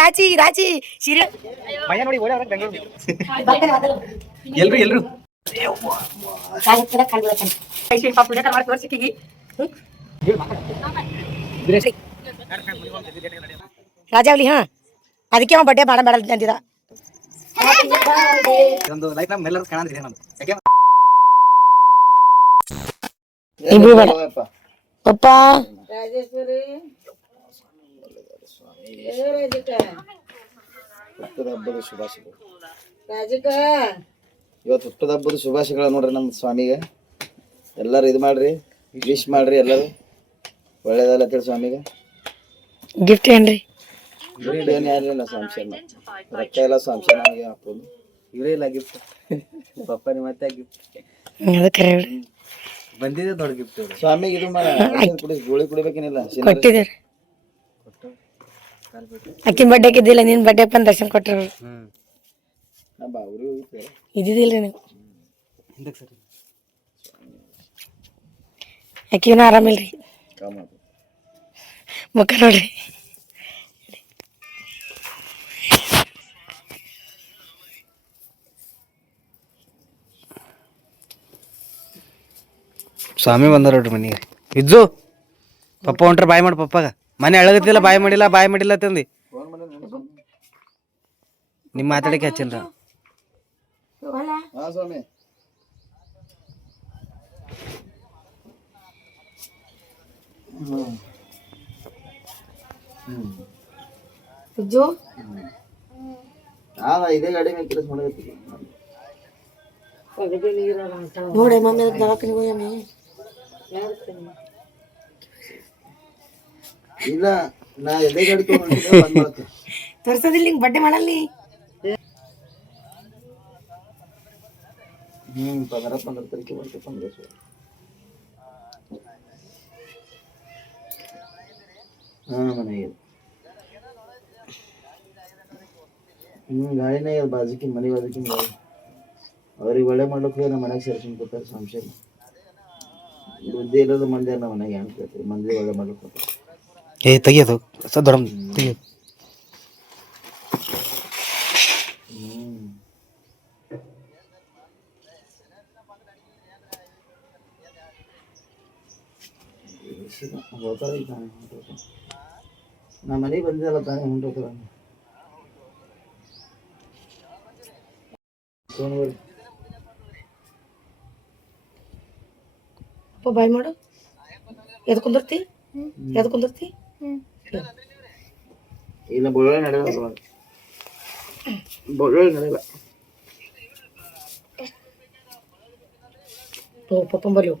ರಾಚಿ ರಾಚಿ serial ಭಯ ನೋಡಿ ಓಡಿ ಅವ್ರ ಬೆಂಗಳೂರು ಎಲ್ರು ರಾಜಾವಲಿ ಹಾ ಅದಕ್ಕೆ ಅವ ಬಡ್ಡೆ ಬಾಡ ಬೇಡ ಅಂತಿದ ಒಂದು ಲೈಫ್ ನಾಗ ಎಲ್ಲರೂ ಕಾಣಂದ್ರಿ ನಮ್ದು ಯಾಕೆ ಇಬ್ರು ಬೇಡ ಪಪ್ಪ ರಾಜೇಶ್ವರಿ ಹುಟ್ಟದ ಹಬ್ಬದ ಶುಭಾಶಯಗಳು. ರಾಜಿಕ ಇವತ್ತು ಹುಟ್ಟದ ಹಬ್ಬದ ಶುಭಾಶಯಗಳು ನೋಡ್ರಿ ನಮ್ಮ ಸ್ವಾಮಿಗೆ. ಎಲ್ಲರೂ ಇದು ಮಾಡ್ರಿ, ವಿಶ್ ಮಾಡ್ರಿ, ಎಲ್ಲರೂ ಒಳ್ಳೇದಲ್ಲ ತಿಳಿ ಸ್ವಾಮಿಗೆ. ಗಿಫ್ಟ್ ಏನ್ರಿ? ಏನು ಯಾರಿಲ್ಲ ಸಂಶಯ, ರೊಕ್ಕ ಎಲ್ಲ ಸಂಶಯ ನಮಗೆ ಹಾಕೋದು ಇವರೇ ಇಲ್ಲ ಗಿಫ್ಟ್. ಪಪ್ಪನಿ ಮತ್ತೆ ಗಿಫ್ಟ್ ಅದು ಕರೆ ಬಂದಿದೆ ದೊಡ್ಡ ಗಿಫ್ಟ್ ಸ್ವಾಮಿಗೆ. ಇದು ಕುಡಿ ಗೋಳಿ ಕುಡಿಬೇಕೇನಿಲ್ಲ ಕೊಟ್ಟಿದ್ದೀರಿ. ಅಕ್ಕಿನ ಬಡ್ಡೆಗೆ ಇದ್ದಿಲ್ಲ, ನಿನ್ ಬಡ್ಡೆ ಬಂದು ದರ್ಶನ ಕೊಟ್ಟರು. ಇದ್ದಿದ್ದಿಲ್ರಿ ನೀವು. ಅಕ್ಕಿನ ಆರಾಮಿಲ್ರಿ, ಮುಖ ನೋಡ್ರಿ. ಸ್ವಾಮಿ ಬಂದಾರ ನೋಡ್ರಿ ಮನೆಗೆ. ಇಜ್ಜು ಪಪ್ಪ ಹೊಂಟ್ರ ಬಾಯ್ ಮಾಡಿ ಪಪ್ಪಾಗ. ಮನೆ ಅಳಗತ್ತಿಲ್ಲ, ಬಾಯ್ ಮಾಡಿಲ್ಲ ತಂದಿ ನಿಮ್ಮ ಮಾತಾಡಕ್ಕೆ ಹಚ್ಚೇನ್ರ. ಸ್ವಾಮಿ ಇದೇ ಗಾಡಿ ಮೇಲೆ ಕೆಲಸ ಮಾಡಬೇಕು ನೋಡಿ ಮಮ್ಮಿ ದವಾಖಾನಿಗೆ ಹೋಯಮ್ಮಿ. ಇಲ್ಲ ನಾ ಎದೆ ಗಾಡಿ ತೋರ್ಸೋದಿಲ್ಲ, ಹಿಂಗೆ ಬಡ್ಡೆ ಮಾಡಲ್ಲ ನೀ. 15 तारीख बनते 1500 ಮನೆಗೆ ಗಾಡಿನೇ ಬಾಜುಕಿ ಮನೆ ಬಾಜುಕಿ ಗಾಡಿ ಅವ್ರಿಗೆ ಒಳ್ಳೆ ಮಾಡ್ಲಿಕ್ಕೆ ನಮ್ಮ ಮನೆಗೆ ಸೇರ್ಸ್ಕೊಂಡು ಕೊಡ್ತಾರೆ. ಸಂಶಯ ಬುದ್ಧಿ ಇರೋದು ಮಂದಿ ನಮ್ಮ ಮನೆಗೆ ಏನು ಕೇಳ್ತೀವಿ, ಮಂದಿ ಒಳ್ಳೆ ಮಾಡ್ಲಿಕ್ಕೆ ಕೊಡ್ತಾರೆ. ತೆಗಿಯೋದು ದೊಡ್ಡ ತೆಗಿಯೋದು. ಹೋಗ್ತಾರೆ ನಮ್ಮ ಮನೆಗೆ ಬಂದಿದ್ದಲ್ಲ ತಾನೇ ಹೊಂಟೋಗ್ತಾರ. ಬಾಯ್ ಮಾಡು. ಎದ್ ಕುಂದಿರ್ತಿ ಇಲ್ಲ ಬೊಳ್ಳೆ ನಡೆಯಲ್ಲ, ಬೊಳ್ಳೆ ನಡೆಯಲ್ಲ. ಪಪ್ಪ ಬರ್ಲಿ.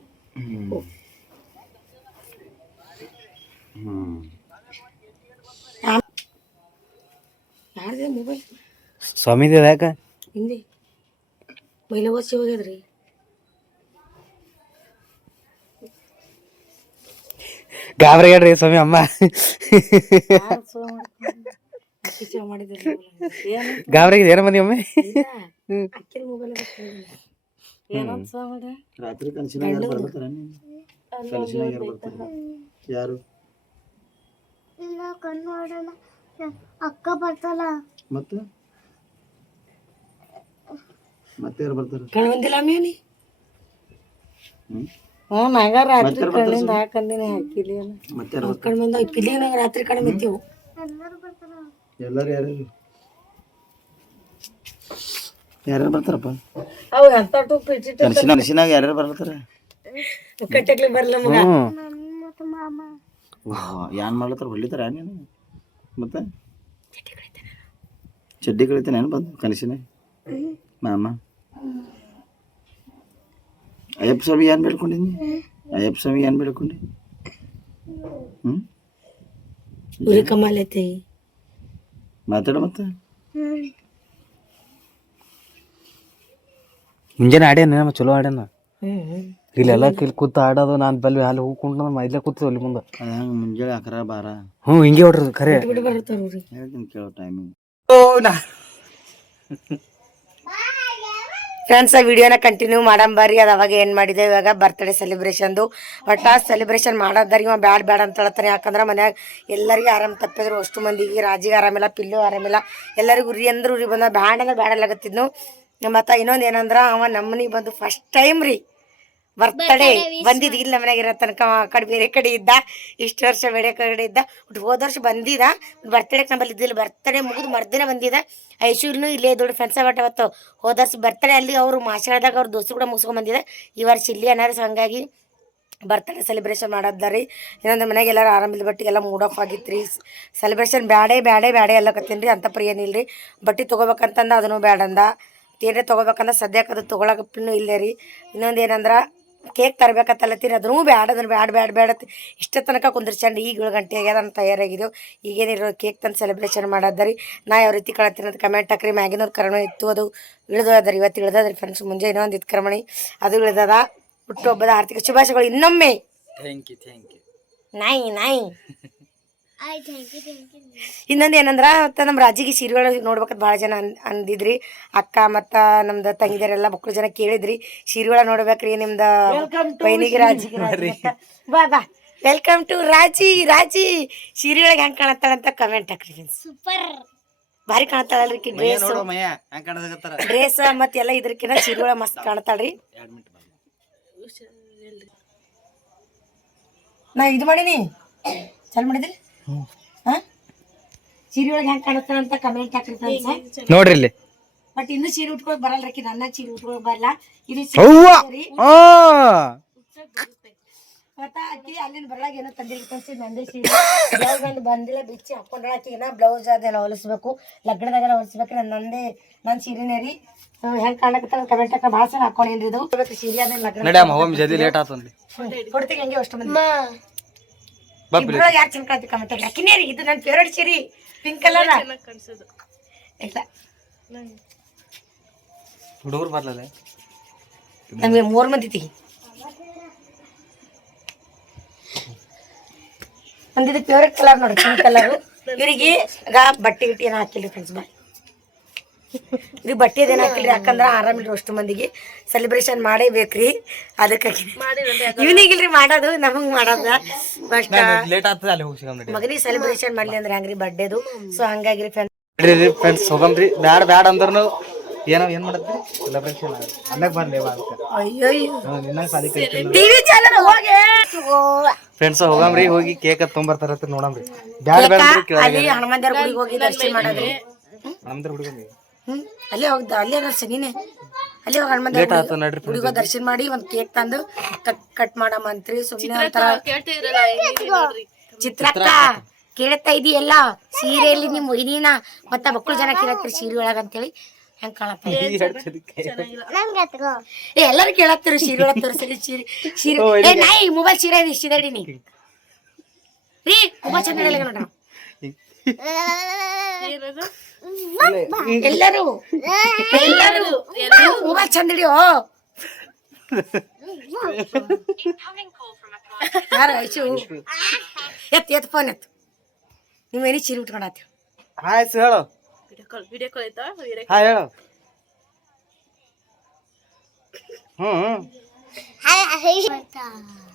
ಯಾರ್ದೇ ಮೊಬೈಲ್? ಸ್ವಾಮಿದ ಯಾಕ ಹಿಂದಿ ಮೈಲ ಓದಿಸಿ ಹೋಗ್ಯದ್ರಿ. ಗಾಬ್ರಿಗೇಡ್ರಿ ಸ್ವಾಮಿ ಅಮ್ಮ. ಗಾಬ್ರಿಗೆ ಏನ ಮಂದಿ ಒಮ್ಮೆ ರಾತ್ರಿ ಕನಸಿನಾಗ ಯಾರು ಅಕ್ಕ ಬರ್ತಾರ ಮತ್ತೆ ಯಾರು ಬರ್ತಾರ? ಕಣ್ಬಂದಿಲ್ಲ ಅಮ್ಮಿ. ನಾಗ ರಾತ್ರಿ ಕಣ್ಣಿಂದ ಹಾಕಂದಿನಿ ಹಾಕಿಲಿ ಕಣ್ ಬಂದ ಪಿಲಿ ರಾತ್ರಿ ಕಣ್ ಬಿತ್ತೀವು. ಎಲ್ಲರೂ ಯಾರ್ಯಾರು ಬರ್ತಾರಪ್ಪ? ಅವು ಅಂತ ಕನಸಿನಾಗ ಯಾರ್ಯಾರು ಬರ್ತಾರ? ಕಟ್ಟಕ್ಲಿ ಬರ್ಲ ಮಗ. ಏನ್ ಮಾಡ್ಲತ್ತಾರ? ಹೊಲಿತಾರ ನೀನು ಮತ್ತೆ ಚಡ್ಡಿ ಕಳಿತಾನೆ ಏನು ಬಂದು ಕನಸಿನ ಮಾಮ? ಅಯ್ಯಪ್ಪ ಸ್ವಾಮಿ ಏನ್ ಬೇಡ್ಕೊಂಡಿನಿ? ಅಯ್ಯಪ್ಪ ಸ್ವಾಮಿ ಏನ್ ಬೇಡ್ಕೊಂಡಿ? ಉರಿ ಕಮಾಲೈತಿ ಮಾತಾಡ ಮತ್ತೆ. ಮುಂಜಾನೆ ಆಡ್ಯಾನ ಚಲೋ ಆಡ್ಯಾನ. ಇಲ್ಲೆಲ್ಲ ಕೂತ್ ಆಡೋದು. ನಾನು ಬಲ್ಲಿ ಅಲ್ಲಿ ಹೂ ಕುಂಟ ಇಲ್ಲೇ ಕೂತೀವಿ ಅಲ್ಲಿ ಮುಂದೆ. ಮುಂಜಾನೆ 11-12 ಹಿಂಗೆ ಹೊಡ್ರಿ ಖರೆ ಹೇಳ್ತೀನಿ ಕೇಳೋ ಟೈಮಿಂಗ್. ಫ್ರೆಂಡ್ಸ್, ಆ ವಿಡಿಯೋನ ಕಂಟಿನ್ಯೂ ಮಾಡಂಬರ್ರಿ. ಅದು ಅವಾಗ ಏನು ಮಾಡಿದೆ, ಇವಾಗ ಬರ್ತ್ಡೇ ಸೆಲೆಬ್ರೇಷನ್ದು ಒಟ್ಟು ಸೆಲೆಬ್ರೇಷನ್ ಮಾಡೋದಾರಿ ಇವ ಬ್ಯಾಡ ಅಂತ ಹೇಳ್ತಾನೆ. ಯಾಕಂದ್ರೆ ಮನ್ಯಾಗ ಎಲ್ಲರಿಗೂ ಆರಾಮ್ ತಪ್ಪಿದ್ರು. ಅಷ್ಟು ಮಂದಿಗೆ, ರಾಜಿಗೆ ಆರಾಮಿಲ್ಲ, ಪಿಲ್ಲು ಆರಾಮಿಲ್ಲ, ಎಲ್ಲರಿಗೂ ಉರಿ ಅಂದ್ರೆ ಉರಿ ಬಂದ ಬ್ಯಾಡ ಅಂದ್ರೆ ಬ್ಯಾಡಲಾಗತ್ತಿದ್ನು. ಮತ್ತು ಇನ್ನೊಂದು ಏನಂದ್ರೆ ಅವ ನಮ್ಮನಿಗೆ ಬಂದು ಫಸ್ಟ್ ಟೈಮ್ ರೀ ಬರ್ತಡೇ ಬಂದಿದ್ದು. ಇಲ್ಲ ಮನೆಯಾಗ ಇರೋ ತನಕ ಆ ಕಡೆ ಬೇರೆ ಕಡೆ ಇದ್ದ, ಇಷ್ಟು ವರ್ಷ ಬೇರೆ ಕಡೆ ಇದ್ದ. ಹೋದ ವರ್ಷ ಬಂದಿದ್ದ ಬರ್ತಡೇಗೆ ನಮ್ಮಲ್ಲಿ ಇದ್ದಿಲ್ಲ. ಬರ್ತಡೇ ಮುಗಿದು ಮರ್ದಿನ ಬಂದಿದ್ದ. ಐಶ್ವರ್ಯನೂ ಇಲ್ಲೇ ದೊಡ್ಡ ಫ್ರೆಂಡ್ಸ್ ಬಟ್ ಅವತ್ತು ಹೋದ ವರ್ಷ ಬರ್ತಡೇ ಅಲ್ಲಿ ಅವರು ಮಾಷಾಳದಾಗ ಅವ್ರ ದೋಸ್ತರು ಕೂಡ ಮುಗಿಸ್ಕೊಂಡು ಬಂದಿದೆ. ಈ ವರ್ಷ ಇಲ್ಲಿ ಅನ್ನಾರು. ಸೊ ಹಂಗಾಗಿ ಬರ್ತಡೇ ಸೆಲೆಬ್ರೇಷನ್ ಮಾಡೋದಾರಿ. ಇನ್ನೊಂದು ಮನೆಗೆ ಎಲ್ಲರೂ ಆರಾಮಿಲ್ಲ, ಬಟ್ ಎಲ್ಲ ಮೂಡ್ ಆಫ್ ಆಗಿತ್ತು ರೀ. ಸೆಲೆಬ್ರೇಷನ್ ಬ್ಯಾಡೇ ಎಲ್ಲಕತ್ತೀನಿ ರೀ. ಅಂತ ಪ್ರಿಯ ಏನಿಲ್ಲ ರೀ. ಬಟ್ಟೆ ತೊಗೋಬೇಕಂತಂದ ಅದನ್ನು ಬ್ಯಾಡಂದ. ಏನೇ ತೊಗೋಬೇಕಂದ್ರೆ ಸದ್ಯಕ್ಕೆ ಅದು ತೊಗೊಳಕಪ್ಪೂ ಇಲ್ಲೇ ರೀ. ಇನ್ನೊಂದು ಏನಂದ್ರೆ ಕೇಕ್ ತರಬೇಕಂತಲ್ಲತ್ತೀನಿ, ಅದನ್ನೂ ಅದನ್ನು ಬ್ಯಾಡ ಇಷ್ಟ ತನಕ ಕುಂದ್ರಿಸ್ಕೊಂಡು ಈಗ 7 ಗಂಟೆ ಆಗ್ಯದ ನಾನು ತಯಾರಾಗಿದ್ದೆವು. ಈಗೇನಿರೋ ಕೇಕ್ ತಂದು ಸೆಲೆಬ್ರೇಷನ್ ಮಾಡೋದರಿ. ನಾ ಯಾವ ರೀತಿ ಕಳತ್ತೀನಿ ಅಂತ ಕಮೆಂಟ್ ಹಾಕ್ರಿ. ಮ್ಯಾಗಿನವ್ರು ಕರ್ಮಣಿ ಇತ್ತು, ಅದು ಇಳಿದೋದ್ರಿ. ಇವತ್ತು ಇಳ್ದದ್ರಿ ಫ್ರೆಂಡ್ಸ್. ಮುಂಜೆ ಇನ್ನೊಂದು ಇತ್ತು ಕರ್ಮಣಿ, ಅದು ಇಳಿದದ. ಹುಟ್ಟುಹಬ್ಬದ ಆರ್ಥಿಕ ಶುಭಾಶಯಗಳು ಇನ್ನೊಮ್ಮೆ. ಥ್ಯಾಂಕ್ ಯು ನಾಯಿ ಇನ್ನೊಂದು ಏನಂದ್ರೆ ನಮ್ಮ ರಾಜಿಗೆ ಸೀರೆಗಳು ನೋಡ್ಬೇಕಂತ ಭಾಳ ಜನ ಅಂದಿದ್ರಿ. ಅಕ್ಕ ಮತ್ತು ನಮ್ದು ತಂಗಿದರೆಲ್ಲ ಮಕ್ಕಳು ಜನ ಕೇಳಿದ್ರಿ ಸೀರೆಗಳ ನೋಡ್ಬೇಕ್ರಿ ನಿಮ್ದು ಬೈನಿಗೆ ರಾಜಿಗೆ. ಬಾ ವೆಲ್ಕಮ್ ಟು ರಾಜಿ ಸೀರೆಯೊಳಗೆ ಹೆಂಗೆ ಕಾಣತ್ತಾಳಂತ ಕಮೆಂಟ್ ಹಾಕ್ರಿ. ಸೂಪರ್ ಭಾರಿ ಕಾಣತ್ತಾಳಲ್ರಿ ಡ್ರೆಸ್ ಮತ್ತೆ ಎಲ್ಲ ಇದ್ರಕಿನ್ನ ಸೀರೆಗಳ ಮಸ್ತ್ ಕಾಣತ್ತಾಳ್ರಿ. ನಾ ಇದು ಮಾಡೀನಿ ಚಲ್ ಮಾಡಿದ್ರಿ. ಹಾಂ ಸೀರೆ ಒಳಗೆ ಹೆಂಗೆ ಕಾಣುತ್ತಾನ ಅಂತ ಕಮೆಂಟ್ ಹಾಕ್ರಿ ನೋಡ್ರಿ ಇಲ್ಲಿ. ಬಟ್ ಇನ್ನು ಸೀರೆ ಉಟ್ಕೊಳಕ್ ಬರಲ್ಲ ರೀ. ನನ್ನ ಸೀರೆ ಉಟ್ಕೊಳಕ್ ಬರಲ್ಲ. ಇದು ಮತ್ತ ಅಕ್ಕಿ ಅಲ್ಲಿಂದ ಬರಲಾಗ ಏನೋ ತಂದಿರ್ತೀನಿ. ನಂದೇ ಸೀರೆ ಬ್ಲೌಸ್ ಒಂದು ಬಂದಿಲ್ಲ, ಬಿಚ್ಚಿ ಹಾಕೊಂಡ್ರೆ ಆಕಿನ ಬ್ಲೌಸ್ ಅದೆಲ್ಲ ಹೊಲಿಸ್ಬೇಕು, ಲಗ್ನದಾಗೆಲ್ಲ ಹೊಲಿಸ್ಬೇಕ್ರಿ. ನನ್ನ ಸೀರೆನೇ ರೀ. ಹೆಂಗೆ ಕಾಣಕತ್ತ ಕಮೆಂಟ್ ಹಾಕ ಭಾಳ ಸಲ ಹಾಕೊಂಡೇನ್ರಿ. ಇದು ಸೀರೆ ಅದನ್ನ ಲಗ್ನ ಕೊಡ್ತೀವಿ ಹೆಂಗೆ ಅಷ್ಟು ಮಂದಿ ಇಬ್ರೊಳಗೆ ಯಾರು ಚೆನ್ನ ಕಾಣ್ತಿ ಕಮೆಂಟ್ ಹಾಕಿ. ಅಕ್ಕಿನೇ ರೀ, ಇದು ನನ್ನ ಫೇವ್ರೇಟ್ ಸೀರೆ ಪಿಂಕ್ ಕಲರ್. ಇಲ್ಲ ಹುಡುಗರು ಬರ್ಲಲ್ಲ, ನಮಗೆ 3 ಮಂದಿ ಐತಿ. ಒಂದಿದು ಫೇವ್ರೇಟ್ ಕಲರ್ ನೋಡ್ರಿ ಪಿಂಕ್ ಕಲರು. ಇವರಿಗೆ ಬಟ್ಟೆ ಗಿಟ್ಟಿ ಏನು ಹಾಕಿಲ್ರಿ ಫ್ರೆಂಡ್ಸ್. ಬಾಯ್ ಇವ್ರಿಗೆ ಬಟ್ಟೆ ಅದೇನು ಹಾಕಿಲ್ರಿ. ಯಾಕಂದ್ರೆ ಆರಾಮಿಲ್ರಿ ಅಷ್ಟು ಮಂದಿಗೆ ಸೆಲೆಬ್ರೇಷನ್ ಮಾಡೇಬೇಕ್ರಿ. ಅದಕ್ಕಾಗಿ ಇವನಿಗಿಲ್ರಿ ಮಾಡೋದು, ನಮಗೆ ಮಾಡೋದ ಫಸ್ಟ್ ಮಗನಿಗೆ ಸೆಲೆಬ್ರೇಷನ್ ಮಾಡ್ಲಿ ಅಂದ್ರೆ ಹೆಂಗ್ರಿ ಬರ್ಡೇದು. ಸೊ ಹಂಗಾಗಿ ಫ್ರೆಂಡ್ಸ್ ಹೋಗಮ್ರಿ. ಬ್ಯಾಡ ಅಂದ್ರೂ ಏನೋ ಏನ್ ಮಾಡತ್ರಿ ಸೆಲೆಬ್ರೇಷನ್ ಅನ್ನಾಗ ಬರ್ಲಿ ಫ್ರೆಂಡ್ಸ್. ಹೋಗಮ್ರಿ, ಹೋಗಿ ಕೇಕ್ ತೊಂಬರ್ತಾರ ನೋಡಮ್ರಿ. ಅಲ್ಲಿ ಹನುಮಂತರ ಗುಡಿಗೆ ಹೋಗಿ ದರ್ಶನ ಮಾಡೋದ್ರಿ. ಹನುಮಂತರ ಹುಡುಗಂದಿ ಅಲ್ಲೇ ಹೋಗ್ದ, ಅಲ್ಲೇ ಅದ ಶನಿನೇ. ಅಲ್ಲಿ ಹೋಗಿ ಹನುಮಂತರ ಗುಡಿಗೆ ದರ್ಶನ ಮಾಡಿ ಒಂದು ಕೇಕ್ ತಂದು ಕಟ್ ಮಾಡಮಂತ್ರಿ. ಸುಮ್ಮನೆ ಒಂಥರ ಚಿತ್ರಕ್ಕ ಕೇಳ್ತಾ ಇದೀಯಲ್ಲ ಸೀರೆಯಲ್ಲಿ ನಿಮ್ಮ ಒಯ್ದಿನ ಮತ್ತ ಮಕ್ಕಳು ಜನ ಕೇಳತ್ತೀರಿ ಸೀರೆ ಒಳಗ ಅಂತೇಳಿ ಹೆಂಗ್ ಕಾಣತ್ತ. ಎಲ್ಲರೂ ಕೇಳತ್ತೀರಿ ಸೀರೆ ಒಳಗ ತೋರಿಸ್ರಿ ಸೀರೆ. ನಾಯಿ ಮೊಬೈಲ್ ಸೀರೆ ಇಷ್ಟಿದೀನಿ ರೀ. ಮೊಬೈಲ್ ಚಂದ ನೋಡ್ರ ಎಲ್ಲರೂ ಮೊಬೈಲ್ ಚಂದ ಹಿಡಿಯೋ. ಯಾರ ಐಶು ಎತ್ ಫೋನ್ ಎತ್ತು. ನೀವು ಏನಿ ಸೀರೆ ಉಟ್ಕೊಂಡಾತೀವಿ. ಆಯ್ತು ಹೇಳು. ಹೇಳು.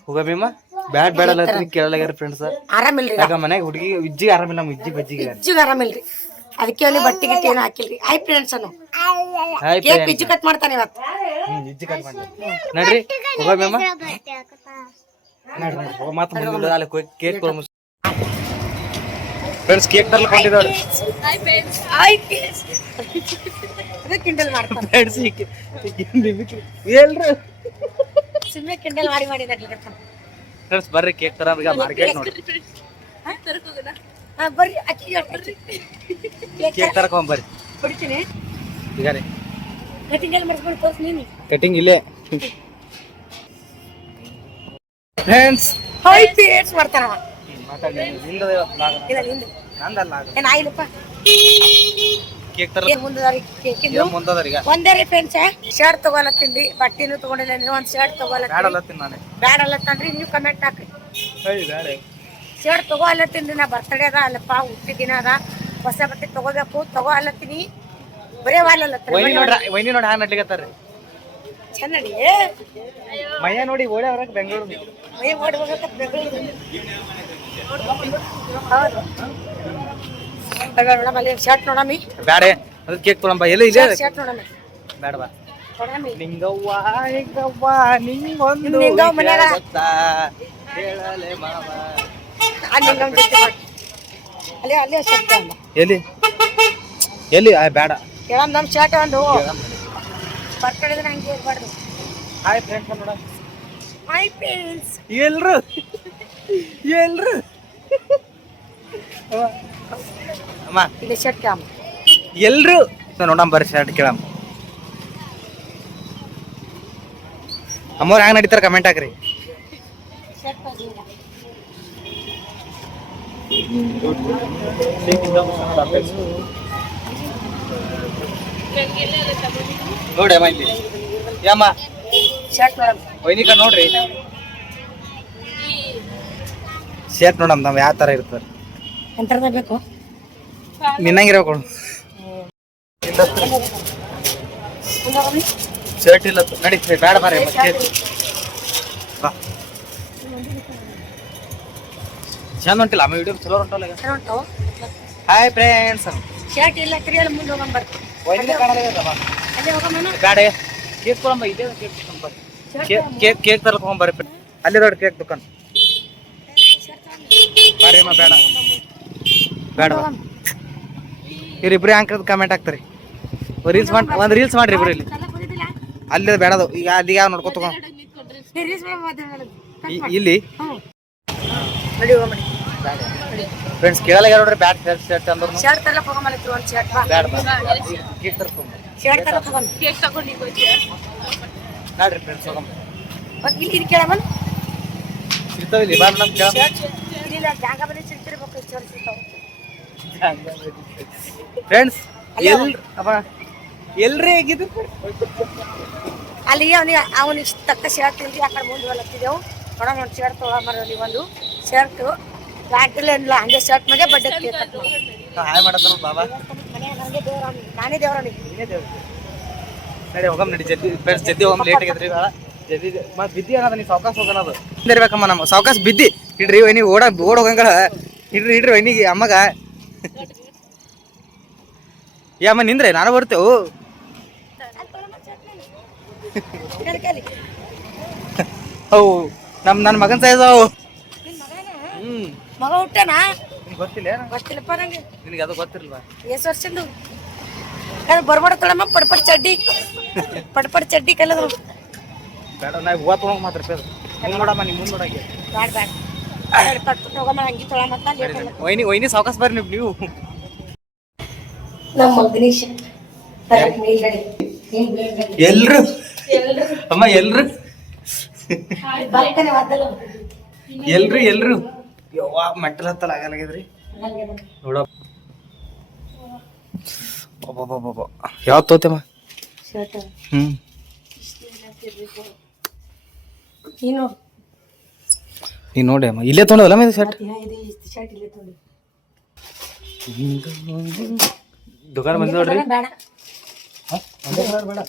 ಹೋಗಮ್ಮ ಬ್ಯಾಡಲ್ಲ ಕೇಳಲಾಗ್ಯಾರ ಫ್ರೆಂಡ್ಸ್. ಆರಾಮಿಲ್ರಿ ಮನ್ಯಾಗ ಹುಡುಗಿ ಇಜ್ಜಿಗೆ ಆರಾಮಿಲ್ಲ. ನಮ್ಮ ಇಜ್ಜಿ ಬಜ್ಜಿಗೆ ಇಜ್ಜಿಗೆ ಆರಾಮಿಲ್ರಿ. ಅದಕ್ಕೆ ಅವನಿಗೆ ಬಟ್ಟೆ ಗಿಟ್ಟಿ ಏನು ಹಾಕಿಲ್ರಿ. ಹಾಯ್ ಫ್ರೆಂಡ್ಸ್ ಅನ್ನು ಕೇಕ್ ಇಜ್ಜಿ ಕಟ್ ಮಾಡ್ತಾನೆ ಇವತ್ತು. ಇಜ್ಜಿ ಕಟ್ ಮಾಡ್ತಾನೆ ನೋಡ್ರಿ. ಹೋಗಮ್ಮ ನೋಡ್ರಿ ಕೇಕ್ ಫ್ರೆಂಡ್ಸ್. ಕೇಕ್ ತರ್ಲಿಕ್ಕೆ ಹೊಂಟಿದವ್ರಿ. ಕಿಂಡಲ್ ಮಾಡ್ತಾರೆ ಸುಮ್ಮನೆ ಕಿಂಡಲ್ ಮಾಡಿ ಫ್ರೆಂಡ್ಸ್. ಬರ್ರಿ ಕೇಕ್ ತರ ಮಾರ್ಕೆಟ್ ನೋಡಿ. ಬರ್ರಿ ಕೇಕ್ ತರಕೊಂಡ್ ಬರ್ರಿ. ಕೊಡ್ತೀನಿ ಈಗ ರೀ ಕಟಿಂಗ್ ಎಲ್ಲ ಮಾಡಿಸ್ಕೊಂಡು ತೋರ್ಸ್ ನೀನು. ಕಟಿಂಗ್ ಇಲ್ಲೇ ಫ್ರೆಂಡ್ಸ್. Hi parents ಮಾಡ್ತಾನವ. ಒಂದೇ ರೀ ಫ್ರೆಂಡ್ಸ್. ಶರ್ಟ್ ತಗೊಳತ್ತೀನಿ, ಬಟ್ಟೆನೂ ತಗೊಂಡಿಲ್ಲ. ನೀವು ಒಂದ್ ಶರ್ಟ್ ತಗೊಳತ್ತೀನಿ. ಬ್ಯಾಡ ಅಲ್ಲತ್ತನ್ರಿ ನೀವು ಕಮೆಂಟ್ ಹಾಕ್ರಿ. ಶರ್ಟ್ ತಗೋ ಅಲ್ಲತ್ತೀನಿ. ನಾ ಬರ್ತಡೇ ಅದ ಅಲ್ಲಪ್ಪ, ಹುಟ್ಟಿ ದಿನ ಅದ, ಹೊಸ ಬಟ್ಟೆ ತಗೋಬೇಕು ತಗೋ ಅಲ್ಲತ್ತೀನಿ. ಬರೇ ವಾಲತ್ತೀನಿ. ವೈನಿ ನೋಡಿ ಹ್ಯಾಂಗ್ ನಡ್ಲಿಕತ್ತಾರ. ಚಂದಡಿ ಮಯ್ಯ ನೋಡಿ ಓಡೇ ಹೊರಗೆ ಬೆಂಗಳೂರು ಮೈ ಓಡಿ ಹೋಗತ್ತ ಬೆಂಗಳೂರು ಹೌದು ನೋಡಮ್ಮ ಅಲ್ಲಿ ಶರ್ಟ್ ನೋಡಮ್ಮಿ ಬ್ಯಾಡೆ ಅದು ಕೇಕ್ ತೊಗೊಂಬ ಎಲ್ಲ ಇದೆ ಶರ್ಟ್ ನೋಡಮ್ಮ ಬೇಡ ಬಾ ನೋಡಮ್ಮಿ ನಿಂಗವ್ವ ನಿಂಗೊಂದು ನಿಂಗವ್ವ ಮನ್ಯಾಗ ಗೊತ್ತಾ ಹೇಳಲೆ ಮಾವ ಅಲ್ಲಿ ನಮ್ಮ ಜೊತೆ ಮಾಡಿ ಅಲ್ಲಿ ಅಲ್ಲೇ ಶರ್ಟ್ ಅಮ್ಮ ಎಲ್ಲಿ ಎಲ್ಲಿ ಬೇಡ ಕೇಳಮ್ಮ ನಮ್ಮ ಶರ್ಟ್ ಒಂದು ಬರ್ಕಡಿದ್ರೆ ಹಂಗೆ ಇರ್ಬಾರ್ದು ಹಾಯ್ ಫ್ರೆಂಡ್ಸ್ ನೋಡ ಮೈ ಪೀಸ್ ಎಲ್ರು ಎಲ್ರು ಅಮ್ಮ ಇದು ಶರ್ಟ್ ಕೇಳಮ್ಮ ಎಲ್ರು ನೋಡಮ್ಮ ಬರ್ರಿ ಶರ್ಟ್ ಕೇಳಮ್ಮ ಅಮ್ಮವ್ರು ಹ್ಯಾಂಗ ನಡೀತಾರ ಕಮೆಂಟ್ ಹಾಕ್ರಿ ಶರ್ಟ್ ಆಗಿಲ್ಲ ನೋಡಿ ಅಮ್ಮ ಇಲ್ಲಿ ಯಮ್ಮ ಶರ್ಟ್ ನೋಡಮ್ಮ ವೈನಿಕ ನೋಡ್ರಿ ಶರ್ಟ್ ನೋಡಮ್ಮ ನಾವು ಯಾವ ಥರ ಇರ್ತಾರೆ ಎಂಥರದ ಬೇಕು ನಿನ್ನಂಗಿರ್ಬೇಕು ಶರ್ಟ್ ಇಲ್ಲ ನಡಿ ಬೇಡ ಬಾರಿ ಬಾ ಚಂದ ಹೊಂಟಿಲ್ಲ ಅಮ್ಮ ವಿಡಿಯೋ ಚಲೋ ಹೊಂಟಲ್ಲ ಈಗ ಉಂಟು ಹಾಯ್ ಫ್ರೆಂಡ್ಸ್ ಶರ್ಟ್ ಇಲ್ಲ ತಿರುಗಲ್ಲ ಮುಂದೆ ಹೋಗಮ್ಮ ಬರ್ತೀವಿ ವೈನಿಕ ಕಾಣಲ್ಲ ಅಲ್ಲೇ ಹೋಗಮ್ಮ ಬ್ಯಾಡ ಕೇಕ್ ತೊಗೊಂಬ ಇದೇ ಕೇಕ್ ತೊಗೊಂಬರ್ರಿ ಕೇಕ್ ತರ ತೊಗೊಂಬರ್ರಿ ಅಲ್ಲಿ ದೊಡ್ಡ ಕೇಕ್ ದುಕಾನ್ ಬರ್ರಿ ಅಮ್ಮ ಬೇಡ ಬೇಡ ಇವ್ರಿಬ್ರು ಹ್ಯಾಂಗ್ ಕಮೆಂಟ್ ಹಾಕ್ತಾರಿ ರೀಲ್ಸ್ ಮಾಡಿ ಒಂದು ರೀಲ್ಸ್ ಮಾಡ್ರಿ ಇಬ್ರು ಇಲ್ಲಿ ಅಲ್ಲಿ ಬೇಡದು ಈಗ ಅಲ್ಲಿ ಯಾವ ನೋಡ್ಕೊ ತಗೋ ಇಲ್ಲಿ ನಡಿ ಹೋಗಮ್ಮ ಫ್ರೆಂಡ್ಸ್ ಕೇಳಲ್ಲ ನೋಡ್ರಿ ಬ್ಯಾಟ್ ಶರ್ಟ್ ಅಂದ್ರು ಶರ್ಟ್ ತರಲ್ಲ ಹೋಗಮ್ಮ ಒಂದು ಶರ್ಟ್ ಬಾ ಬ್ಯಾಡ ಕೇಕ್ ತರ್ಕೊಂಬ ಶರ್ಟ್ ತರಲ್ಲ ಹೋಗಮ್ಮ ಕೇಕ್ ತಗೊಂಡು ನೋಡ್ರಿ ಫ್ರೆಂಡ್ಸ್ ಹೋಗಮ್ಮ ಇಲ್ಲಿ ಇದು ಕೇಳಮ್ಮ ಸಿಗ್ತಾವ ಇಲ್ಲಿ ಬಾ ಮೇಡಮ್ ಕೇಳ ಶರ್ಟ್ ಇಲ್ಲ ಜಾಗ ಬರೀ ಸಿಗ್ತಿರ್ಬೇಕು ಶರ್ಟ್ ಸಿಗ್ತಾವೆ ಫ್ರೆಂಡ್ಸ್ ಅಪ್ಪ ಎಲ್ರಿ ಹೇಗಿದ್ದು ಅಲ್ಲಿ ಅವನಿಗೆ ತಕ್ಕ ಶರ್ಟ್ ಇಲ್ರಿ ಆ ಕಡೆ ಮುಂದೆ ಹೊಲತ್ತಿದ್ದೆವು ನೋಡೋಣ ಒಂದು ಶರ್ಟ್ ತೊಗೊಂಬರಲ್ಲಿ ಒಂದು ಶರ್ಟು ಪ್ಯಾಂಟ್ ಇಲ್ಲ ಹಂಗೆ ಶರ್ಟ್ ಮೇಲೆ ಬಡ್ಡೆ ಕೇಕ್ ಹಾಯ್ ಮಾಡತ್ತ ಬಾಬಾ ನನಗೆ ದೇವ್ರವನಿ ನಾನೇ ದೇವ್ರವನಿ ನಡಿ ಹೋಗಮ್ ನಡಿ ಜಲ್ದಿ ಫ್ರೆಂಡ್ಸ್ ಜಲ್ದಿ ಹೋಗಮ್ ಲೇಟ್ ಆಗಿದ್ರಿ ಜಲ್ದಿ ಮತ್ತೆ ಬಿದ್ದಿ ಅನ್ನೋದು ನೀವು ಸಾವ್ಕಾಸ್ ಹೋಗೋಣದು ಇರ್ಬೇಕಮ್ಮ ನಮ್ಮ ಸಾವ್ಕಾಸ್ ಬಿದ್ದಿ ಹಿಡ್ರಿ ವೈನಿ ಓಡ್ ಹೋಗಂಗಳ ಹಿಡ್ರಿ ವೈನಿಗೆ ಅಮ್ಮಗ ಅಮ್ಮ ನಿಂದ್ರೆ ನಾನು ಬರ್ತೇವು ಅವು ನನ್ನ ಮಗನ ಸೈಜ್ ಅವು ಮಗ ಹುಟ್ಟನಾ ಗೊತ್ತಿಲ್ಲ ಗೊತ್ತಿಲ್ಲಪ್ಪ ನಂಗೆ ನಿನಗೆ ಅದು ಗೊತ್ತಿರಲ್ವಾ ಎಷ್ಟು ವರ್ಷದ್ದು ಬರ್ಬಾಡ್ತಾಳಮ್ಮ ಪಡ್ಪಡ್ ಚಡ್ಡಿ ಕಲದ್ರು ಬೇಡ ನಾ ಹೂವು ತೊಗೊಂಡು ಮಾತ್ರ ಮುಂದೆ ನೋಡಮ್ಮ ನಿಮ್ಮ ಮುಂದೆ ನೋಡಕ್ಕೆ ಬ್ಯಾಡ ಬ್ಯಾಡ ಕಟ್ಬಿಟ್ಟು ಹೋಗಮ್ಮ ಹಂಗೆ ತೊಗೊಳಮತ್ತ ವೈನಿ ಸಾವ್ಕಾಸ್ ಬರ್ರಿ ನೀವು ನಮ್ಮ ಮಗನೀಶ ಎಲ್ರು ಅಮ್ಮ ಎಲ್ರು ಎಲ್ರು ಯವ್ವ ಮೆಟ್ಟಲ್ ಹತ್ತಲ್ಲ ಆಗಲಾಗಿದ್ರಿ ನೋಡ ಯಾವ್ದು ತೋತಮ್ಮ ನೀ ನೋಡಿ ಅಮ್ಮ ಇಲ್ಲೇ ತೊಗೊಂಡಲ್ಲ ಇದು ಶರ್ಟ್ ದುಕಾನ್ ಬಂದ ನೋಡ್ರಿ ಬೇಡ ಒಂದೇ ಕಲರ್ ಬೇಡ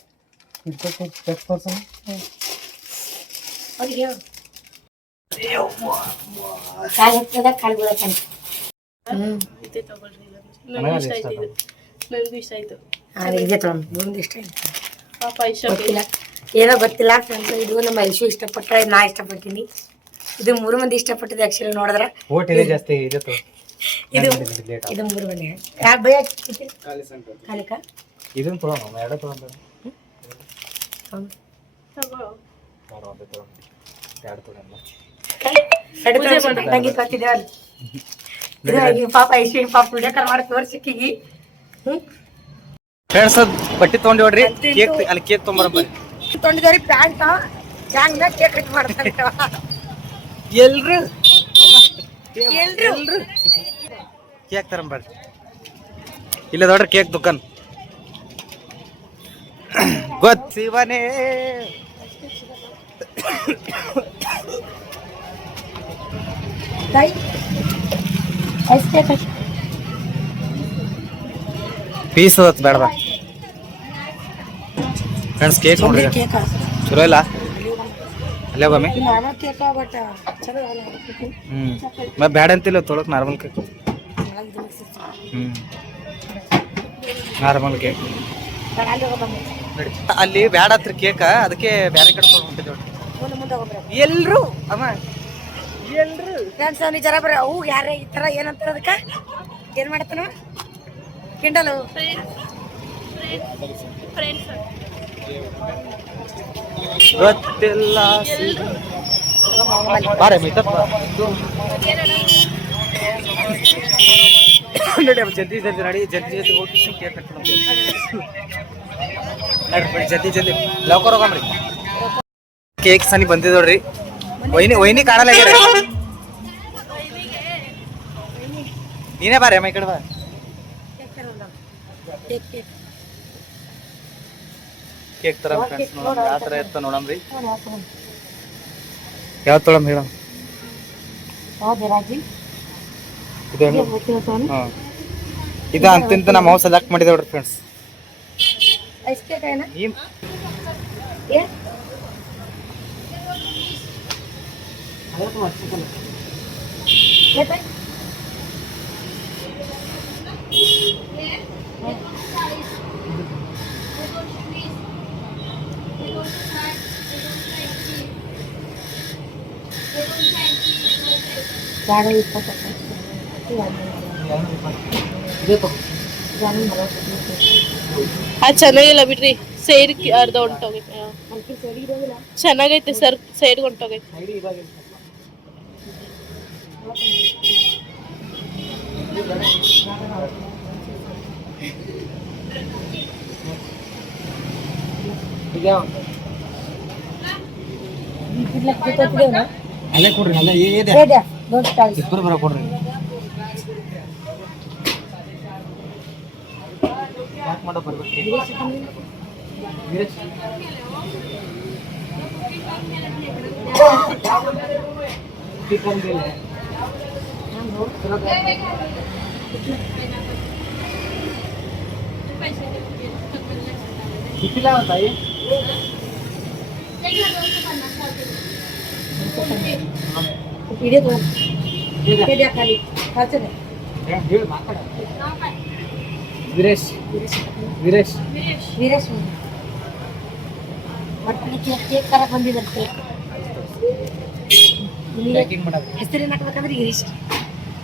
ಅವ್ರಿಗೆ ಕಾಲು ಹತ್ತದ ಕಾಲು ಬೀಳತ್ತಾನೆ ಇದೆ ತಗೊಂಡು ಮುಂದೆ ಇಷ್ಟ ಗೊತ್ತಿಲ್ಲ ಏನೋ ಗೊತ್ತಿಲ್ಲ ಫ್ರೆಂಡ್ಸ್ ಇದು ನಮ್ಮ ಐಶು ಇಷ್ಟಪಟ್ಟರೆ ನಾ ಇಷ್ಟಪಡ್ತೀನಿ ಇದು 3 ಮಂದಿ ಇಷ್ಟಪಟ್ಟಿದ್ದು ಆ್ಯಕ್ಚುಲಿ ನೋಡಿದ್ರೆ ಜಾಸ್ತಿ ಇದು ಇದು 3 ಮಂದಿ ಯಾಕೆ ಭಯ ಕಾಲಿಕ ಇದನ್ನ ತೊಗೊಳೋಣ ಎರಡು ತೊಗೊಂಡು ಪಾಪ ಐಶು ಪಾಪ ವಿಡಿಯೋ ಕಾಲ್ ಮಾಡಿ ತೋರ್ಸಿಕ್ಕಿಗಿ ಫ್ರೆಂಡ್ಸ್ ಬಟ್ಟೆ ತೊಗೊಂಡು ನೋಡ್ರಿ ಕೇಕ್ ಅಲ್ಲಿ ಕೇಕ್ ತೊಗೊಂಬರ್ರಿ ತೊಗೊಂಡಿದವ್ರಿ ಪ್ಯಾಂಟ್ ಜಾಂಗ್ ಕೇಕ್ ಕಟ್ ಮಾಡ್ತಾರೆ ಎಲ್ರು ಕೇಕ್ ತರಂಬರ್ರಿ ಇಲ್ಲ ನೋಡ್ರಿ ಕೇಕ್ ದುಕಾನ್ ಗೊತ್ತಿವನೇ ಪೀಸ್ ಬೇಡ ಫ್ರೆಂಡ್ಸ್ ಕೇಕ್ ನೋಡ್ರಿ ಕೇಕ್ ಚಲೋ ಇಲ್ಲ ಅಲ್ಲೇ ಒಮ್ಮೆ ನಾರ್ಮಲ್ ಕೇಕ್ ಬಟ್ ಚಲೋ ಅಲ್ಲ ಮತ್ತೆ ಬ್ಯಾಡ ಅಂತಿಲ್ಲ ತೊಳಕ್ ನಾರ್ಮಲ್ ಕೇಕ್ ನಾರ್ಮಲ್ ಕೇಕ್ ಅಲ್ಲಿ ಬ್ಯಾಡ ಹತ್ರ ಕೇಕ ಅದಕ್ಕೆ ಬ್ಯಾರೆ ಕಡೆ ತೊಗೊಂಡಿದ್ದೇವೆ ಮುಂದೆ ಹೋಗ್ರಿ ಎಲ್ರು ಅಮ್ಮ ಎಲ್ರು ಫ್ರೆಂಡ್ಸ್ ಅವ್ನಿಗೆ ಜರ ಬರ್ರಿ ಅವು ಯಾರೇ ಈ ಥರ ಏನಂತಾರ ಅದಕ್ಕೆ ಏನು ಮಾಡ್ತಾನ ಕಿಂಡಲು ಗೊತ್ತಿಲ್ಲ ಬಾರೆ ಮೈತ ನೋಡಿ ಜಲ್ದಿ ಜಲ್ದಿ ನಡಿ ಜಲ್ದಿ ಜಲ್ದಿ ಹೋಗಿ ಕೇಕ್ ಕಟ್ಕೊಂಡು ನಡ್ರಿ ಜಲ್ದಿ ಜಲ್ದಿ ಲವಕರ್ ಹೋಗಮ್ರಿ ಕೇಕ್ ಸನಿ ಬಂದಿದ್ ನೋಡ್ರಿ ವೈನಿ ಕಾಣಲ್ಲ ನೀನೇ ಬಾರೆ ಮೈ ಕಡೆ ಬಾ ಕೇಕ್ ತರ ಫ್ರೆಂಡ್ಸ್ ನೋಡಮ್ ಯಾವ ತರ ಇರ್ತ ನೋಡಮ್ರಿ ಯಾವ ತೊಳಮ್ ಹೇಳ ಇದು ಅಂತಿಂತ ನಮ್ಮ ಹೌಸ್ ಸೆಲೆಕ್ಟ್ ಮಾಡಿದೆ ನೋಡ್ರಿ ಫ್ರೆಂಡ್ಸ್ ಐಸ್ ಕೇಕ್ ಏನ ಅದು ಚೆನ್ನಾಗಿಲ್ಲ ಬಿಡ್ರಿ ಸೈಡ್ ಅರ್ಧ ಹೊಂಟೋಗೈತೆ ಚೆನ್ನಾಗೈತೆ ಸರ್ ಸೈಡ್ ಹೊಂಟೋಗೈತೆ ಅಲ್ಲೇ ಕೊಡ್ರಿ ಅಲ್ಲೇ ಇದೆ ಇಬ್ಬರು ಬರ ಕೊಡ್ರಿ ಯಾಕೆ ಮಾಡೋ ಬರ್ಬೇಕ್ರಿ कितीला होता ये व्हिडिओ तो हे द्या खाली खायचं नाही ಹೇಳಿ ಮಾತಾಡ ವೀರೇಶ್ ವೀರೇಶ್ ವೀರೇಶ್ ಮತ್ತೆ ಕೇಕ್ ತರಕ್ ಬಂದಿದ್ದಾರೆ ಕೇಕ್ ಪ್ಯಾಕಿಂಗ್ ಮಾಡೋದು ಹೆಸರೇನು ಹಾಕ್ಬೇಕಂದ್ರೆ ಗಿರೀಶ್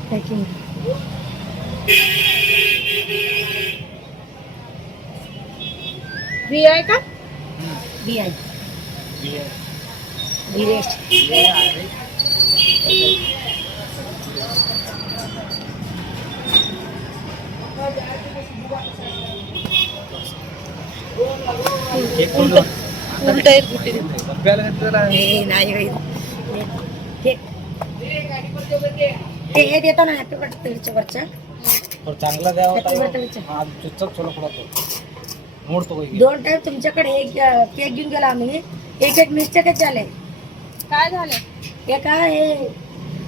ಪ್ಯಾಕಿಂಗ್ वी आई का बी आई वीरेश उल्टा इर्बिಟ್ಟಿದೆ नाही केक हे देतो ना हॅपी बर्थडे वरचा चांगला द्यावा चुचक चलो पडतो मोड तो दोन टाइम तुमच्याकडे एक केक घेऊन गेला आम्ही एक एक मिस्टेकच झाले काय झालं हे काय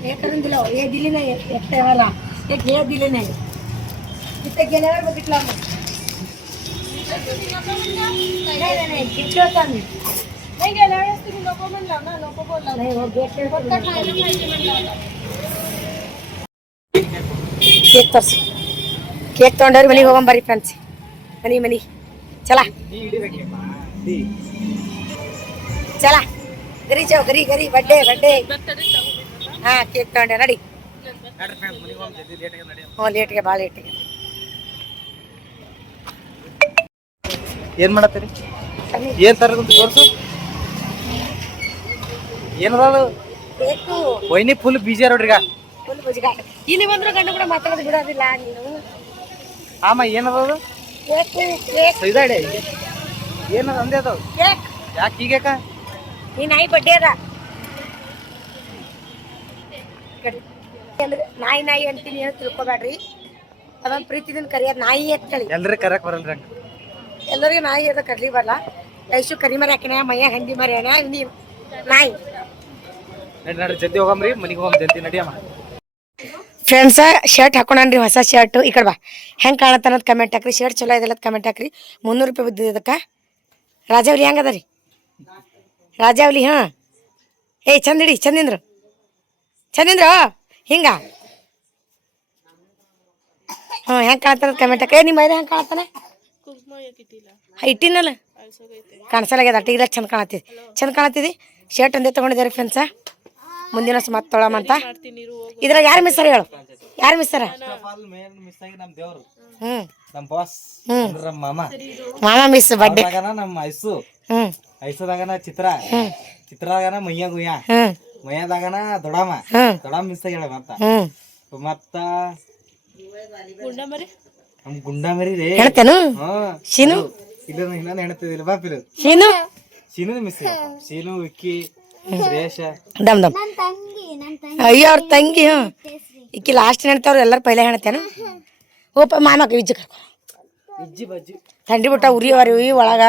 हे करून दिलं हे दिली नाही एकट्याला एक हे दिले नाही तिथे गेल्यावर बघितलं आम्ही नाही किती होता आम्ही नाही गेल्या वेळेस तुम्ही नको म्हणला ना नको बोलला नाही हो गेट फक्त खायला पाहिजे म्हणला केक तर्स केक ತೊಗೊಂಡವ್ರಿ ಮನೆಗೆ ಹೋಗೋಣ ಬರ್ರಿ ಫ್ರೆಂಡ್ಸ್ ಮನಿ चला चला घरी जाऊ घरी बर्थडे ಹಾ ಕೇಕ್ ತಗೊಂಡೆ ನಡಿ ಲೇಟ್ಗೆ ಭಾಳ ಲೇಟ್ಗೆ ಏನ್ ಮಾಡತ್ತೀರಿ ಏನ್ ತರದಂತ ತೋರ್ಸು ಏನದ ಕೇಕು ವೈನಿ ಫುಲ್ ಬಿಜಿ ನೋಡ್ರಿ ಈಗ ಫುಲ್ ಬುಜ್ಗಾಟ ಇಲ್ಲಿ ಬಂದ್ರು ಗಂಡು ಕೂಡ ಮಾತಾಡೋದು ಬಿಡೋದಿಲ್ಲ ನೀನು ಆಮ ಏನದ ಕೇಕು ಕೇಕ್ ಇದಾಡೆ ಏನದ ಅಂದೆ ಅದು ಕೇಕ್ ಯಾಕೆ ಹೀಗ್ಯಾಕ ಈ ನಾಯಿ ಬಡ್ಡೆ ಅದ ಅಂದ್ರೆ ನಾಯಿ ಅಂತೀನಿ ಏನು ತಿಳ್ಕೊಬೇಡ್ರಿ ಅದೊಂದು ಪ್ರೀತಿದಿಂದ ಕರಿಯೋದು ನಾಯಿ ಅಂತ ಹೇಳಿ ಎಲ್ರಿ ಕರಕ್ ಬರಲ್ರಿ ಹಂಗ ಎಲ್ಲರಿಗೂ ನಾಯಿ ಅದ ಕರ್ಲಿ ಬರಲ್ಲ ಐಸು ಕರಿ ಮರಿ ಹಾಕಿನ ಮಯ್ಯ ಹಂದಿ ಮರಿ ಹಾನ ನೀನು ನಾಯಿ ನಡ್ರಿ ಜಲ್ದಿ ಹೋಗಮ್ರಿ ಮನಿಗೆ ಹೋಗಮ್ ಜಲ್ದಿ ನಡಿಯಮ್ಮ ಫ್ರೆಂಡ್ಸ ಶರ್ಟ್ ಹಾಕೊಂಡ್ರಿ ಹೊಸ ಶರ್ಟ್ ಈ ಕಡೆ ಬಾ ಹೆಂಗೆ ಕಾಣತ್ತ ಅನ್ನೋದು ಕಮೆಂಟ್ ಹಾಕ್ರಿ ಶರ್ಟ್ ಚಲೋ ಇದೆಲ್ಲ ಕಮೆಂಟ್ ಹಾಕ್ರಿ 300 ರೂಪಾಯಿ ಬಿದ್ದಿದ್ದಕ್ಕೆ ರಾಜವ್ರಿ ಹೆಂಗೆ ಅದ ರೀ ರಾಜಾವಲಿ ಹಾಂ ಏಯ್ ಚಂದಿಡಿ ಚಂದಿಂದ್ರ ಹಿಂಗ ಹಾಂ ಹೆಂಗೆ ಕಾಣ್ತಾರ ಕಮೆಂಟಕ್ಕೆ ನಿಮ್ಮ ಮೈದ ಹೆಂಗೆ ಕಾಣ್ತಾನೆ ಕುಂಕುಮ ಯಾಕಿಟ್ಟಿಲ್ಲ ಇಟ್ಟಿನಲ್ಲ ಕಾಣಿಸಲಾಗ್ಯದ ಅಟ್ಟಿಗಿಲ್ಲ ಚಂದ ಕಾಣತ್ತಿದಿ ಶರ್ಟ್ ಒಂದೇ ತೊಗೊಂಡಿದ್ದಾರೆ ಫ್ರೆಂಡ್ಸ ಮುಂದಿನ ವರ್ಷ ಮತ್ತೆ ತೊಳಮಂತ ಇದ್ರಾಗ ಯಾರು ಮಿಸ್ಸಾರ ಹೇಳು ಯಾರು ಮಿಸ್ಸಾರ ಮಿಸ್ ಆಗಿ ನಮ್ಮ ದೇವ್ರು ಹ್ಞೂ ನಮ್ಮ ಬಾಸ್ ನಮ್ಮ ಮಾಮ ಮಿಸ್ ಬಡ್ಡೆ ನಮ್ಮ ಐಸು ಹ್ಞೂ ಐಸದಾಗನ ಚಿತ್ರದಾಗನ ಮಯ್ಯ ಗುಯ್ಯ ಹ್ಞೂ ಮಯ್ಯದಾಗನ ದೊಡಮ್ಮ ದೊಡಮ್ಮ ಮಿಸ್ ಆಗ್ಯಾಳ ಮತ್ತ ನಮ್ ಗುಂಡ ಮರಿ ರೇ ಹೇಳ್ತೇನು ಶೀನು ಇನ್ನೊಂದು ಹೆಣ್ತಿದಿಲ್ಲ ಬಾಪಿಲು ಶೀನು ಮಿಸ್ ಶೀನು ವಿಕ್ಕಿ ಶ್ರೇಯಶ ದಮ್ ಅಯ್ಯೋ ಅವ್ರ ತಂಗಿ ಹ್ಞೂ ಈಕಿ ಲಾಸ್ಟ್ ಹೆಣ್ತವ್ರು ಎಲ್ಲರೂ ಪೈಲೆ ಹೆಣ್ತೇನು ಓಪ ಮಾಮಕ್ಕ ವಿಜ್ಜು ಕರ್ಕೊ ಇಜ್ಜಿ ಬಜ್ಜಿ ಥಂಡಿ ಬಿಟ್ಟ ಉರಿ ಒಳಗ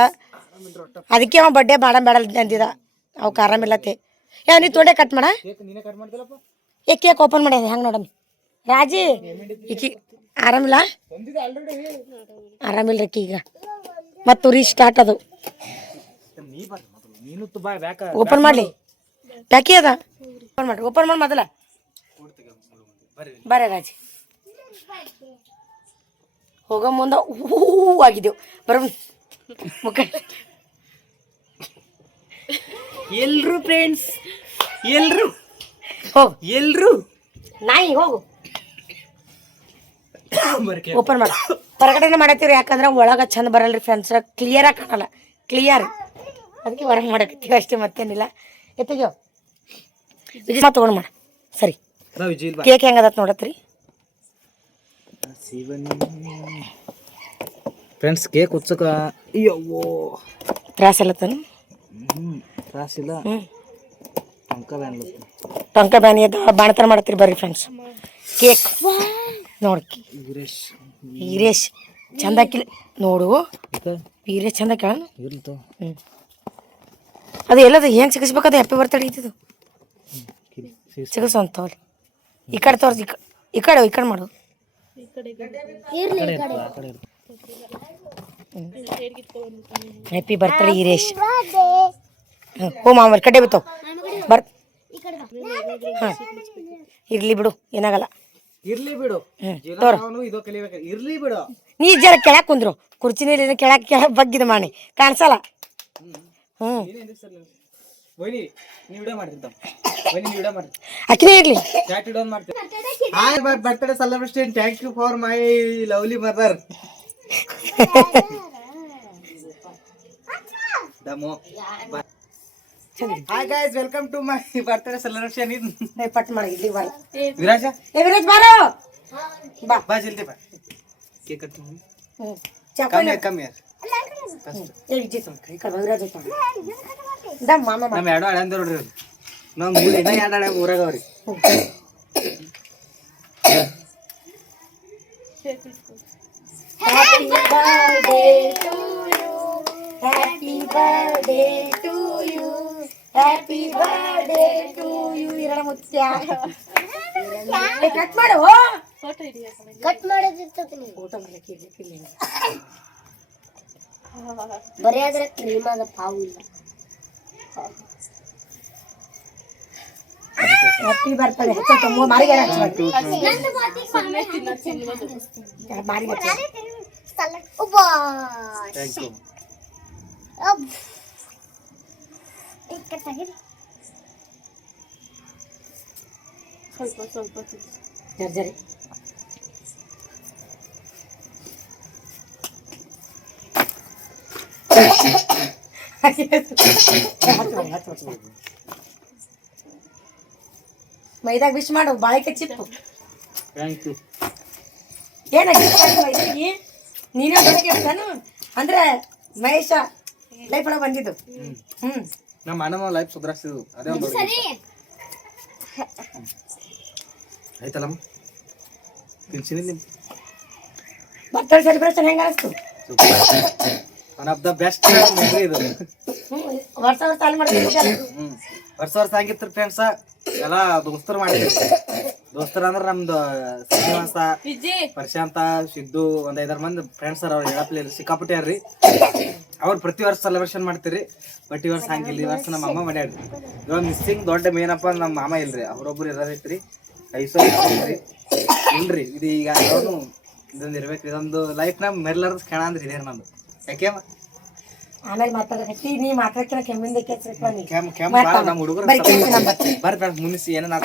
ಅದಕ್ಕೆ ಅವ ಬಡ್ಡೆ ಬೇಡಲ್ಲ ಅಂದಿದ ಅವಕ್ಕೆ ಆರಾಮಿಲ್ಲತ್ತೆ ನೀ ತೊಂಡೆ ಕಟ್ ಮಾಡ ನೀನೇ ಕಟ್ ಮಾಡ್ತಿಲ್ಲಪ್ಪ ಏ ಕೇಕ್ ಓಪನ್ ಮಾಡ್ಯಾನ ಹೆಂಗೆ ನೋಡಮ್ಮಿ ರಾಜಿ ಈಕಿ ಆರಾಮಿಲ್ಲ ಆರಾಮಿಲ್ಲ ರೀ ಈಗ ಮತ್ತು ಉರಿ ಸ್ಟಾರ್ಟ್ ಅದು ನೀನು ಬಾ ಬ್ಯಾಕ ಓಪನ್ ಮಾಡಲಿ ಪ್ಯಾಕಿ ಅದ ಓಪನ್ ಮಾಡಿ ಮೊದಲ ಬರ್ರಿ ರಾಜಿ ಹೋಗೋ ಮುಂದೆ ಹೂ ಆಗಿದ್ದೆವು ಬರೋ ಮುಖ ಎಲ್ರು ಫ್ರೆಂಡ್ಸ್ ಎಲ್ರು ಹೋಗು ಎಲ್ರು ನಾಯಿ ಹೋಗು ಓಪನ್ ಮಾಡಿ ಹೊರಗಡೆನೆ ಮಾಡತ್ತೀವಿ ಯಾಕಂದ್ರೆ ಒಳಗೆ ಚಂದ ಬರಲ್ರಿ ಫ್ರೆಂಡ್ಸ್ ಕ್ಲಿಯರಾಗಿ ಕಾಣಲ್ಲ ಕ್ಲಿಯರ್ ಅದಕ್ಕೆ ಹೊರಗೆ ಮಾಡಕತ್ತೀವಿ ಅಷ್ಟೇ ಮತ್ತೇನಿಲ್ಲ ಎತ್ತಿಗ್ಯೋ ವಿಜಯ್ ತೊಗೊಂಡು ಮಾಡ ಸರಿ ಕೇಕ್ ಹೆಂಗದತ್ ನೋಡತ್ರಿ ಫ್ರೆಂಡ್ಸ್ ಕೇಕ್ ಉಚ್ಚಕ ಅಯ್ಯವ್ವೋ ತ್ರಾಸ ಎಲ್ಲತ್ತಾನು ತ್ರಾಸಿಲ್ಲ ಟೊಂಕ ಬ್ಯಾನಿ ಅದ ಬಾಣತರ ಮಾಡತ್ತೀರಿ ಬರ್ರಿ ಫ್ರೆಂಡ್ಸ್ ಕೇಕ್ ನೋಡಿ ವೀರೇಶ್ ಚಂದ ಹಾಕಿಲ್ಲ ನೋಡು ವೀರೇಶ್ ಚಂದ ಕೇಳ ಹ್ಞೂ ಅದು ಎಲ್ಲದು ಹೆಂಗೆ ಸಿಗಿಸ್ಬೇಕದು ಹ್ಯಾಪಿ ಬರ್ತಡೇ ಇದ್ದಿದ್ದು ಸಿಗಿಸೋಂತವಲ್ಲಿ ಈ ಕಡೆ ತೋರ್ಸಿ ಈ ಕಡೆ ಮಾಡು ಹ್ಯಾಪಿ ಬರ್ತಡೇ ವೀರೇಶ್ ಹ್ಞೂ ಮಾಮೂಲಿ ಕಡೆ ಬಿತ್ತವು ಹಾಂ ಇರ್ಲಿ ಬಿಡು ಏನಾಗಲ್ಲ ಇರ್ಲಿ ಬಿಡು ಇದು ಕಲಿಬೇಕು ಇರ್ಲಿ ಬಿಡು ನೀ ಜರ ಕೆಳಕ್ ಕುಂದ್ರು ಕುರ್ಚಿನಲ್ಲಿ ಕೆಳಕ್ ಬಗ್ಗಿದ ಮಾಡಿ ಕಾಣಿಸಲ್ಲ ಅಕ್ಕಿನೇ ಇರ್ಲಿ birthday celebration thank you for my lovely mother hi guys welcome to my birthday celebration ಪಟ್ ಮಾಡಿ ಇಲ್ಲಿ ಬರ ವಿರಾಜ ವಿರಾಜ್ ಬಾರೋ ಬಾ ಬಾ ಜಲ್ದಿ ಬಾ ಕೇಕ್ ಕಟ್ ಮಾಡಿ ಚಪಾತಿ ಕಮ್ಮಿ ಏ ವಿಜಯ್ ಈ ಕಡೆ ವಿರಾಜ್ ದಮ್ ಮಾಮ ನಮ್ಮ ಎರಡು ಹಳೆ ನೋಡ್ರಿ ನಾವು ಮೂರು ಇನ್ನ ಎರಡು ಹಳೆ ಊರಾಗ ಅವ್ರಿ Happy birthday to you. Happy birthday to you. Happy birthday to you. ಇರಣ ಮುತ್ಯ ಕಟ್ ಮಾಡು ಕಟ್ ಮಾಡೋದಿರ್ತದೆ ಫೋಟೋ ಮಾಡಕ್ಕೆ ಇರ್ಲಿಕ್ಕಿಲ್ಲ ಬರೀ ಆದ್ರೆ ಕ್ರೀಮ್ ಅದ ಪಾವು ಇಲ್ಲ ಹ್ಯಾಪಿ ಬರ್ತಡೇ ಹೆಚ್ಚು ಮಾರಿಗೆ ಮಾರಿಗೆ ಸ್ವಲ್ಪ ಜರ್ಜರಿ ಮೈದಾಗ ವಿಶ್ ಮಾಡು ಬಾಳಿಕೆ ಚಿಪ್ಪು ಥ್ಯಾಂಕ್ ಯು ಏನ ಮೈದಾಗಿ ನೀನೇ ಬೆಳಗ್ಗೆ ಇರ್ತಾನು ಅಂದ್ರೆ ಮಹೇಶ ಲೈಫ್ ಒಳಗೆ ಬಂದಿದ್ದು ನಮ್ಮ ಅಣ್ಣ ಲೈಫ್ ಸುಧಾರಿಸಿದ್ದು ಅದೇ ಒಂದು ಆಯ್ತಲ್ಲಮ್ಮ ತಿನ್ಸಿನಿ ನಿಮ್ ಬರ್ತಡೇ ಸೆಲೆಬ್ರೇಷನ್ ಹೆಂಗ ಅನಿಸ್ತು one of the best memory ಇದು ವರ್ಷ ವರ್ಷ ಅಲ್ಲಿ ಮಾಡ್ತೀವಿ ವರ್ಷ ಆಗಿತ್ತು ಫ್ರೆಂಡ್ಸ ಎಲ್ಲ ದೋಸ್ತರು ಮಾಡಿದ್ವಿ ದೋಸ್ತರ ಅಂದ್ರ ನಮ್ದು ಶ್ರೀನಿವಾಸ, ಪ್ರಶಾಂತ, ಸಿದ್ದು ಒಂದ್ 5-6 ಮಂದಿ ಫ್ರೆಂಡ್ಸ್ ಅವ್ರ ಹೇಳಪ್ಲಿ ಸಿಕ್ಕಾಪಟ್ಟಿ ಯಾರ್ರಿ. ಅವ್ರು ಪ್ರತಿ ವರ್ಷ ಸೆಲೆಬ್ರೇಷನ್ ಮಾಡ್ತೀರಿ. ಬಟ್ ಈ ವರ್ಷ ಹಂಗಿಲ್ಲ. ಈ ವರ್ಷ ನಮ್ಮ ಅಮ್ಮ ಮಾಡ್ಯಾಡ್ರಿ. ಇವಾಗ ಮಿಸ್ಸಿಂಗ್ ದೊಡ್ಡ ಮೇನಪ್ಪ ನಮ್ಮ ಮಾಮ ಇಲ್ರಿ, ಅವ್ರೊಬ್ರು ಇರೋದೈತ್ರಿ. ಐಶ್ವರ್ಯ ಇಲ್ರಿ. ಇದು ಈಗ ಅವ್ರು ಇದೊಂದು ಇರ್ಬೇಕ್ರಿ. ಇದೊಂದು ಲೈಫ್ ನ ಮೆರ್ಲಾರ್ದ ಕ್ಷಣ ಅಂದ್ರೆ ಇದೇ ನಮ್ದು. ಯಾಕೆ ಆಮೇಲೆ ಮಾತಾಡಕತ್ತಿ ನೀ ಮಾತಾಡ್ಕಿನ ಕೆಮ್ಮಿಂದ ನಮ್ಮ ಹುಡುಗರು ಬರ್ತಾರೆ ಮುನಿಸಿ ಏನೇನು